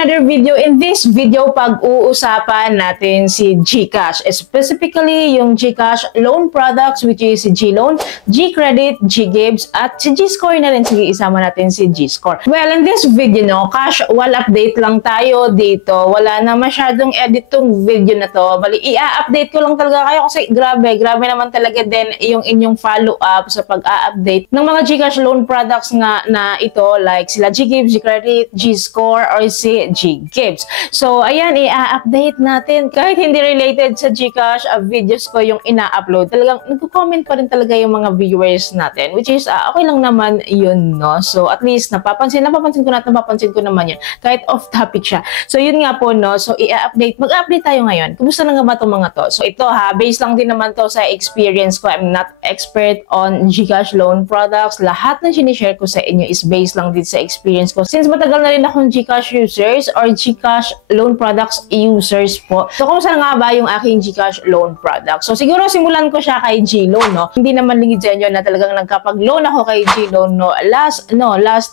another video. In this video, pag-uusapan natin si GCash. Specifically, yung GCash loan products which is si GLoan, GCredit, GGives, at si GScore na rin. Sige, isama natin si GScore. Well, in this video, no, cash wall update lang tayo dito. Wala na masyadong edit tong video na to. Bali, i-update ko lang talaga kayo kasi grabe naman talaga din yung inyong follow-up sa pag-a-update ng mga GCash loan products nga na ito, like sila GGives, GCredit, GScore, or si GGives. So, ayan, i-update natin. Kahit hindi related sa GCash, videos ko yung ina-upload. Talagang nagko-comment pa rin talaga yung mga viewers natin, which is, okay lang naman yun, no? So, at least, napapansin ko naman yun. Kahit off-topic siya. So, yun nga po, no? So, mag-update tayo ngayon. Kumusta na nga ba itong mga to? So, ito ha, based lang din naman to sa experience ko. I'm not expert on GCash loan products. Lahat na sinishare ko sa inyo is based lang din sa experience ko. Since matagal na rin akong GCash users or GCash loan products users po. So, kumusta nga ba yung aking GCash loan product? So, siguro simulan ko siya kay GLoan, no? Hindi naman lingi na talagang nagkapag-loan ako kay GLoan, no? Last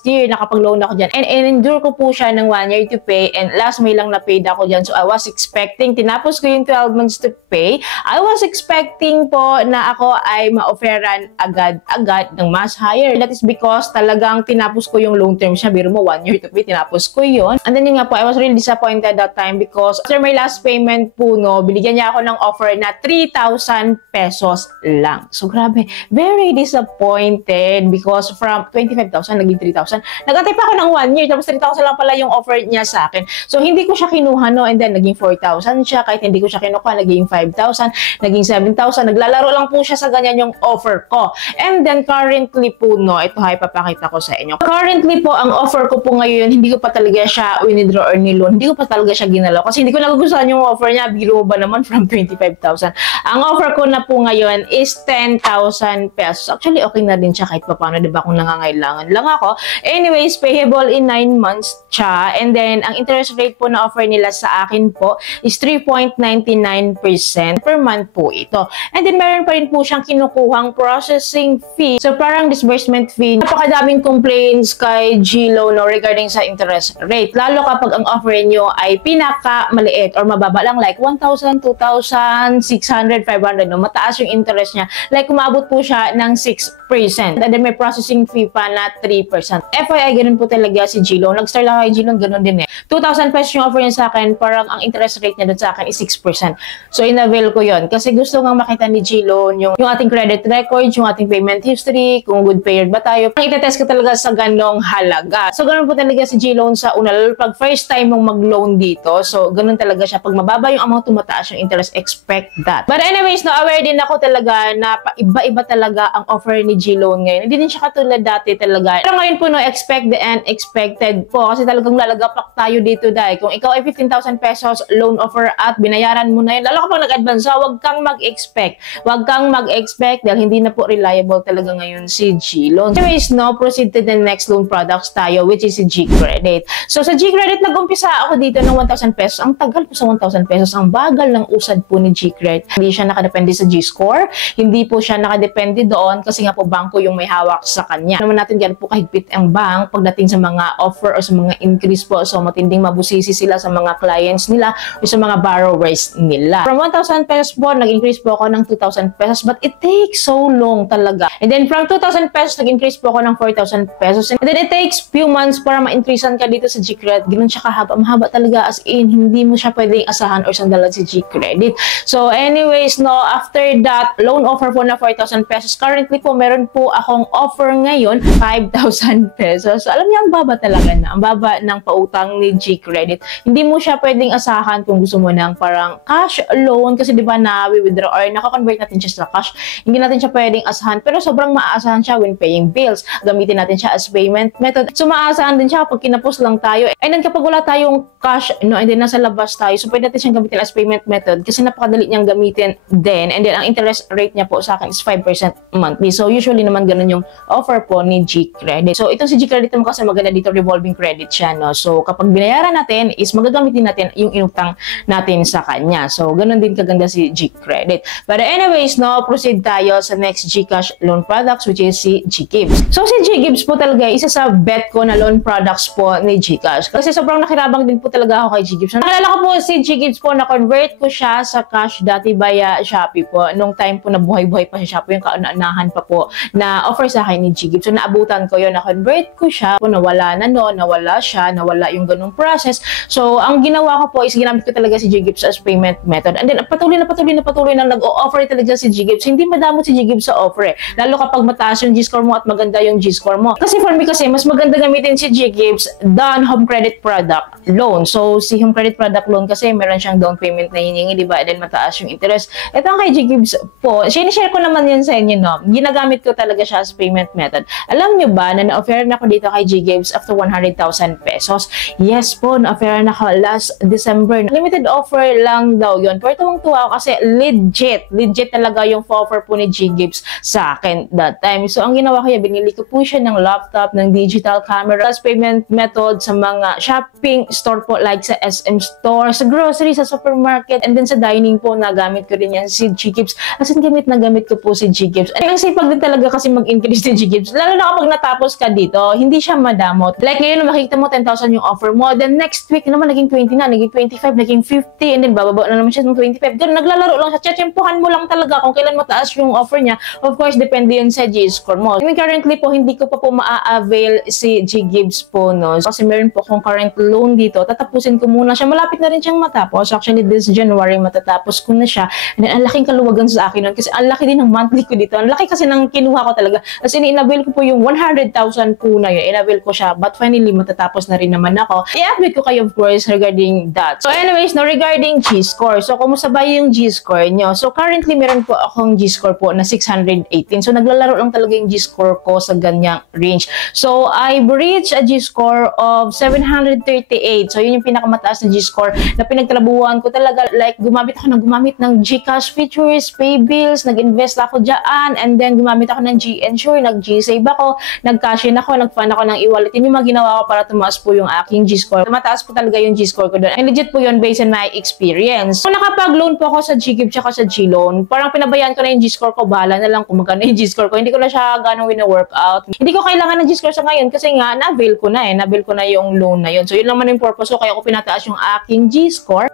year, nakapag-loan ako dyan. And endure ko po siya ng 1 year to pay. And last May lang na-paid ako dyan. So, I was expecting, tinapos ko yung 12 months to pay. I was expecting po na ako ay ma-offeran agad ng mas higher. That is because talagang tinapos ko yung loan term siya. Biro mo, 1 year to pay, tinapos ko yun. And then yun nga po, I was really disappointed that time because after my last payment po, no, binigyan niya ako ng offer na 3,000 pesos lang. So, grabe. Very disappointed because from 25,000, naging 3,000. Nag-antay pa ako ng 1 year, tapos 3,000 lang pala yung offer niya sa akin. So, hindi ko siya kinuha, no, and then naging 4,000 siya. Kahit hindi ko siya kinuha, naging 5,000, naging 7,000. Naglalaro lang po siya sa ganyan yung offer ko. And then, currently po, no, ito ha, ipapakita ko sa inyo. Currently po, ang offer ko po ngayon, hindi ko pa talaga siya withdraw or niloan. Hindi ko pa talaga siya ginalaw. Kasi hindi ko nagugustuhan yung offer niya. Biro ba naman from 25,000. Ang offer ko na po ngayon is 10,000 pesos. Actually, okay na din siya kahit pa paano, diba, kung nangangailangan lang ako. Anyways, payable in 9 months siya. And then, ang interest rate po na offer nila sa akin po is 3.99% per month po ito. And then, meron pa rin po siyang kinukuhang processing fee. So, parang disbursement fee. Napakadaming complaints kay GLoan, no, regarding sa interest rate. Lalo kapag ang offer nyo ay pinaka-maliit or mababa lang, like 1,000, 2,000, 600, 500, no? Mataas yung interest niya. Like, umabot po siya ng 6%. And then, may processing fee pa na 3%. FYI, ganun po talaga si GLoan. Nag-start lang kay GLoan, ganun din eh. 2,000 pesos yung offer niya sa akin, parang ang interest rate niya doon sa akin is 6%. So, in-avail ko yon kasi gusto nga makita ni GLoan yung ating credit records, yung ating payment history, kung good payer ba tayo. Ang itetest ko talaga sa ganong halaga. So, ganun po talaga si GLoan sa una. Lalo pag first time mong mag-loan dito, so, ganun talaga siya. Pag mababa yung amount, tumataas yung interest, expect that. But anyways, no, aware din ako talaga na iba-iba talaga ang offer ni GLoan ngayon. Hindi din siya katulad dati talaga. Pero ngayon po, no, expect the unexpected po. Kasi talagang lalagapak tayo dito dahil. Kung ikaw ay 15,000 pesos loan offer at binayaran mo na yun, lalo kapag nag-advance, huwag kang mag-expect. Huwag kang mag-expect dahil hindi na po reliable talaga ngayon si GLoan. Anyways, no, proceed to the next loan products tayo, which is si GCredit. So, sa GCredit, nag-umpisa ako dito ng 1,000 pesos. Ang tagal po sa 1,000 pesos. Ang bagal ng usad po ni GCredit. Hindi siya nakadepende sa GScore. Hindi po siya nakadepende doon kasi nga po bangko yung may hawak sa kanya. Naman natin yan po kahigpit ang bank pagdating sa mga offer o sa mga increase po. So, matinding mabusisi sila sa mga clients nila o sa mga borrowers nila. From 1,000 pesos po, nag-increase po ako ng 2,000 pesos but it takes so long talaga. And then from 2,000 pesos, nag-increase po ako ng 4,000 pesos. And then it takes few months para ma-increasean ka dito sa GCredit. Ganun siya kahaba. Mahaba talaga as in, hindi mo siya pwedeng asahan or sandalan si GCredit. So anyways, no, after that, loan offer po na 4,000 pesos. Currently po, meron po akong offer ngayon, 5,000 pesos. So, alam niyo, ang baba talaga na. Ang baba ng pautang ni GCredit. Hindi mo siya pwedeng asahan kung gusto mo ng parang cash loan kasi di ba na-withdraw or naka-convert natin siya sa cash. Hindi natin siya pwedeng asahan pero sobrang maaasahan siya when paying bills. Gamitin natin siya as payment method. So, maaasahan din siya kapag kinapos lang tayo. And then kapag wala tayong cash, no, and then nasa labas tayo, so pwede natin siyang gamitin as payment method kasi napakadali niyang gamitin din. And then ang interest rate niya po sa akin is 5% monthly. So, usually naman ganun yung offer po ni GCredit. So, itong si GCredit mo kasi maganda dito, revolving credit siya, no? So, kapag binayaran natin is magagamitin natin yung inutang natin sa kanya. So, ganun din kaganda si GCredit. But anyways, no, proceed tayo sa next GCash loan products which is si GGives. So, si GGives po talaga isa sa bet ko na loan products po ni GCash. Kasi sobrang nakirabang din po talaga ako kay G-Gibbs. Nakilala ko po si G-Gibbs po, na-convert ko siya sa cash dati via Shopee po. Nung time po na buhay-buhay pa si Shopee, yung kauna-unahan pa po na offer sa akin ni G-Gibbs. So naabutan ko yun, na-convert ko siya. Nawala na no, nawala siya, nawala yung ganung process. So ang ginawa ko po is ginamit ko talaga si G-Gibbs as payment method. And then patuloy na nag-o-offer talaga si G-Gibbs. Hindi madamot si G-Gibbs sa offer eh. Lalo kapag mataas yung G-score mo at maganda yung G-score mo. Kasi for me kasi, mas maganda gamitin si G-Gibbs than home credit product loan. So, si home credit product loan kasi meron siyang down payment na hiningi, di ba? And then mataas yung interest. Ito ang kay G-Gibbs po. Share ko naman yun sa inyo, no? Ginagamit ko talaga siya as payment method. Alam nyo ba na na-offer na ako dito kay G-Gibbs after 100,000 pesos? Yes po, na-offer na ako last December. Limited offer lang daw yun. Pero tuwang-tuwa ako kasi legit talaga yung offer po ni G-Gibbs sa akin that time. So, ang ginawa ko binili ko po siya ng laptop, ng digital camera, as payment method sa mga shopping store po like sa SM Store, sa grocery, sa supermarket, and then sa dining po nagamit ko din yan si G-Gibbs. As in, gamit ko po si G-Gibbs. Ang sipag din talaga kasi mag-increase si G-Gibbs. Lalo na kapag natapos ka dito, hindi siya madamot. Like ngayon, makikita mo 10,000 yung offer mo, then next week naman naging 20 na, naging 25, naging 50, and then bababa na naman siya ng 25. Ganun, naglalaro lang siya. Tiyempohan mo lang talaga kung kailan mataas yung offer niya. Of course, depende yun sa G-score mo. I mean, currently po, hindi ko pa po maa-avail si G-Gibbs po, no? Kasi meron po akong current loan dito. Tatapusin ko muna siya. Malapit na rin siyang matapos. Actually, this January, matatapos ko na siya. And then, ang laking kaluwagan sa akin nun. Kasi ang laki din ng monthly ko dito. Ang laki kasi ng kinuha ko talaga. Kasi in-avail ko po yung 100,000 po na yun. In-avail ko siya. But finally, matatapos na rin naman ako. I-update ko kayo, of course, regarding that. So anyways, no, regarding G-score. So, kumusta ba yung G-score nyo? So, currently, meron po akong G-score po na 618. So, naglalaro lang talaga yung G-score ko sa ganyang range. So, I've reached a G-score of 738. So, yun yung pinakamataas na G-score na pinagtrabuhan ko talaga. Like, gumamit ng GCash features, pay bills, nag-invest ako dyan, and then gumamit ako ng G-Ensure, nag-G-Save ako, nag-cash in ako, nag-fund ako ng e-wallet. Yun yung mga ginawa ko para tumaas po yung aking G-score. Mataas po talaga yung G-score ko doon. And legit po yun based on my experience. Kung nakapag-loan po ako sa G-Gibbs tsaka sa G-Loan, parang pinabayaan ko na yung G-score ko, bahala na lang kung magkano yung G-score ko. Hindi ko na siya ganong wina-workout. Hindi ko kailangan ng G-score sa ngayon kasi nga, na-avail ko na na-avail ko na yung loan na yun. So, yun naman yung purpose ko, kaya ako pinataas yung aking G-score.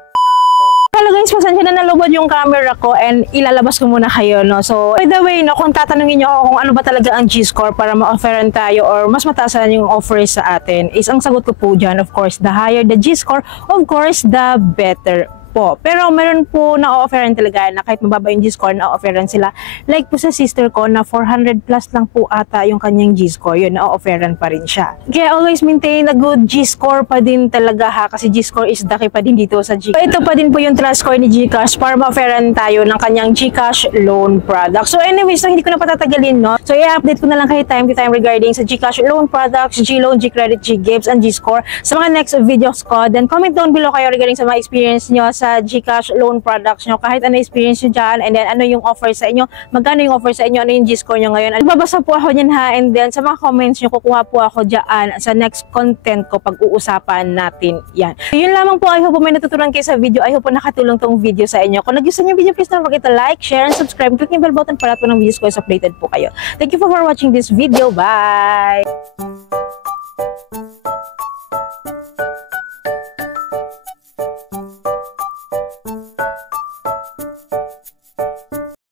Hello guys, pasensya na nalubod yung camera ko and ilalabas ko muna kayo, no? So, by the way, no, kung tatanungin nyo ako kung ano ba talaga ang G-score para ma-offeran tayo or mas mataasan yung offer sa atin, is ang sagot ko po dyan, of course, the higher the G-score, of course, the better po. Pero meron po na-offeran talaga na kahit mababa yung G-score, na-offeran sila. Like po sa sister ko na 400 plus lang po ata yung kanyang G-score, yun, na-offeran pa rin siya. Kaya always maintain a good G-score pa din talaga ha, kasi G-score is the key pa din dito sa G. So, ito pa din po yung trust score ni GCash para ma-offeran tayo ng kanyang GCash loan product. So anyways, so hindi ko na patatagalin, no? So i-update ko na lang kayo time to time regarding sa GCash loan products, G-Loan, G-Credit, G-Gibbs, and G-score sa mga next videos ko. Then comment down below kayo regarding sa mga experience nyo sa GCash loan products nyo, kahit ano experience nyo dyan, and then ano yung offer sa inyo, magkano yung offer sa inyo, ano yung G-score nyo ngayon. Nagbabasa po ako dyan ha, and then sa mga comments nyo, kukuha po ako dyan sa next content ko pag uusapan natin yan. So, yun lamang po, I hope po may natutunan kayo sa video, I hope po nakatulong tong video sa inyo. Kung nagustuhan yung video, please don't forget to like, share, and subscribe, click yung bell button para po ng videos ko is updated po kayo. Thank you for watching this video, bye!